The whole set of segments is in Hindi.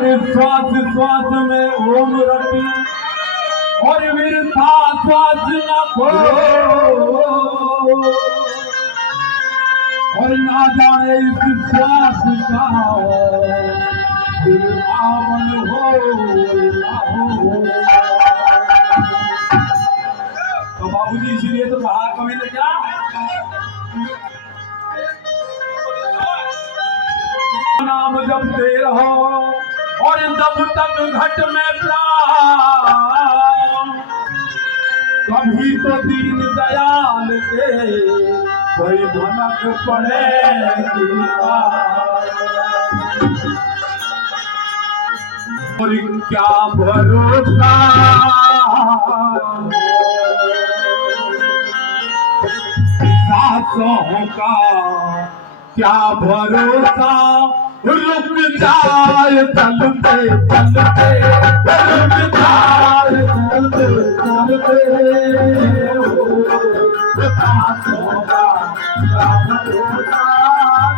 और श्वास श्वास में ओम रटी और विरथा श्वास न खो और ना जाने इस श्वास का आवन हो ना हो। तो बाबूजी इसीलिए तो कहा कवि ने क्या, नाम जपते रहो और तब तक घट में प्राण, कभी तो दीन दयाल के कोई भनक पड़ेगी और क्या भरोसा सांसों का, क्या भरोसा रुक जाए चलते चलते, रुक जाए चलते चलते सांसों का क्या भरोसा,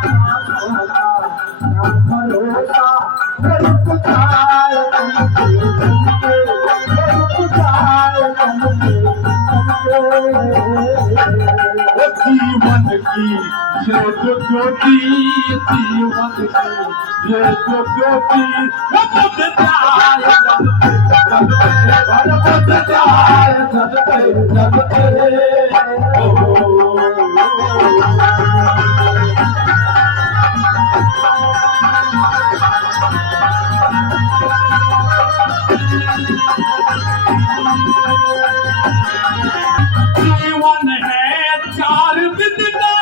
सांसों का क्या भरोसा रुक जाए चलते चलते, रुक जाए चलते चलते। जीवन की ये जो ज्योति, जीवन की ये जो ज्योति बुझ जाए बुझ जाए जगते जगते जीवन है 4 दिन का,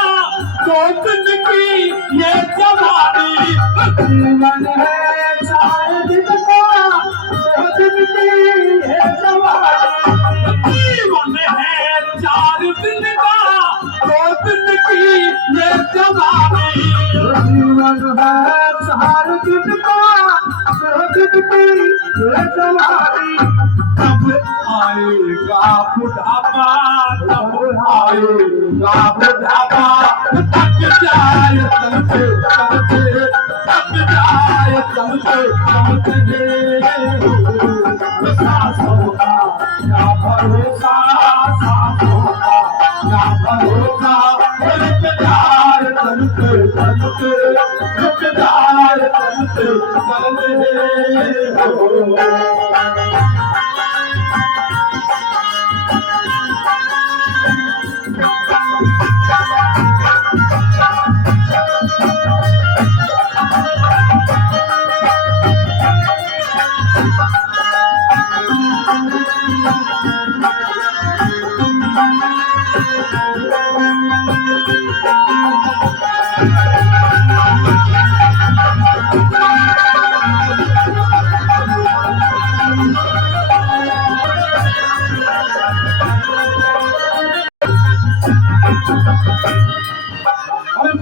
2 दिन की ये जवानी, जीवन है 4 दिन का, 2 दिन की ये जवानी, जीवन है 4 दिन का, 2 दिन की ये जवानी, जीवन है 4 दिन का, 2 दिन की ये जवानी। तब आएगा बुढ़ापा, तब आएगा बुढ़ापा, थक जाए चलते चलते, थक जाए चलते चलते। सांसों का क्या भरोसा, सांसों का क्या भरोसा रुक जाए चलते चलते, रुक जाए चलते चलते।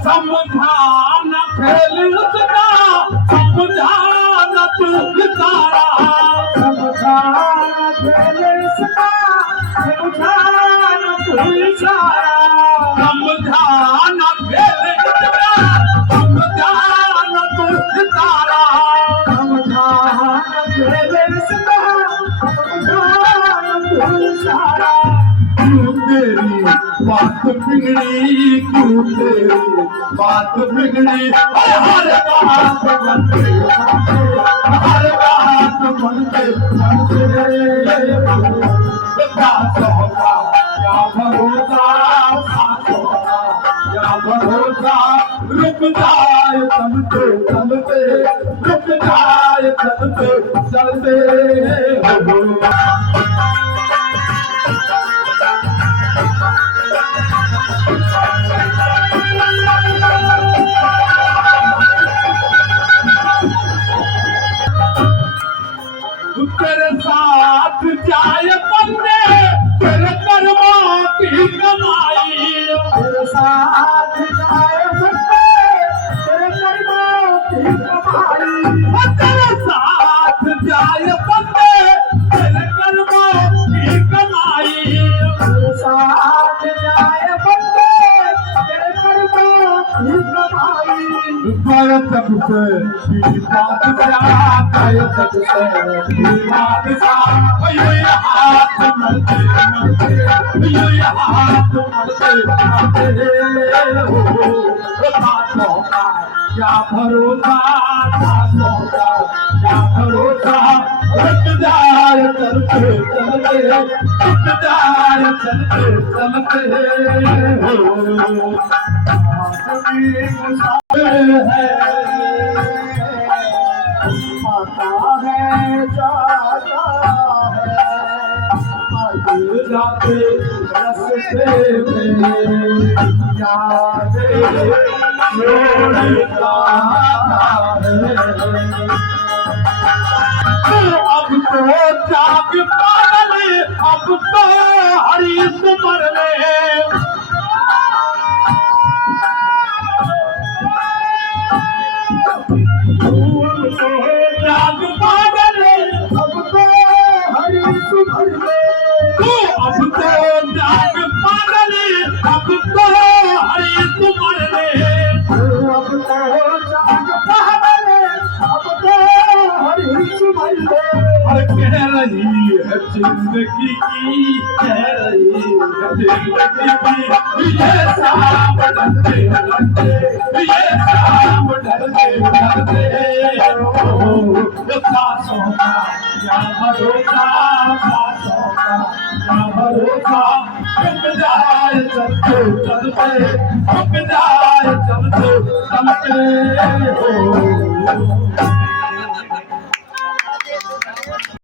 समझान खेल उसका, समझान तू तारा, समझान खेल उसका, समझान तू इशारा, समझान खेल उसका, समझान तू तारा, समझान खेल उसका, समझान तू इशारा। क्यों तेरी बात बिगड़ी, क्यों तेरी बात बिगड़ी, हर बात बनते हर बात बनते बनते। सांसों का क्या भरोसा, सांसों का क्या भरोसा रुक जाए चलते चलते, रुक जाए चलते चलते। तेरे साथ जाए बंदे, तेरे कर्मों की कमाई, तेरे साथ जाए बंदे, तेरे कर्मों की कमाई, तेरे साथ जाए बंदे, तेरे कर्मों की कमाई, तेरे साथ जाए बंदे, तेरे कर्मों की कमाई। जब से बात क्या जाए सबसे बादशाह ये हाथ मलते मलते ये हाथ मलते मलते हो बातों का क्या भरोसा बातों का क्या भरोसा रुक जाए चलते चलते रुक जाए चलते चलते हो है आता है जाता है आगे जाते रास्ते में याद छोड़ता है अब तो जाग पागल अब तो हरीश मरने जाग पागल अब तो हरीश मरने अब तो जाग पागल अब तो हरीश मरने अब तो जाग पागल अब तो हरीश मरने और कह रही है जिंदगी की कह रही है जिंदगी की ये शाम डरते डरते ये शाम डरते डरते सांसों का क्या भरोसा सांसों का क्या भरोसा रुक जाए चलते चलते रुक जाए चलते चलते हो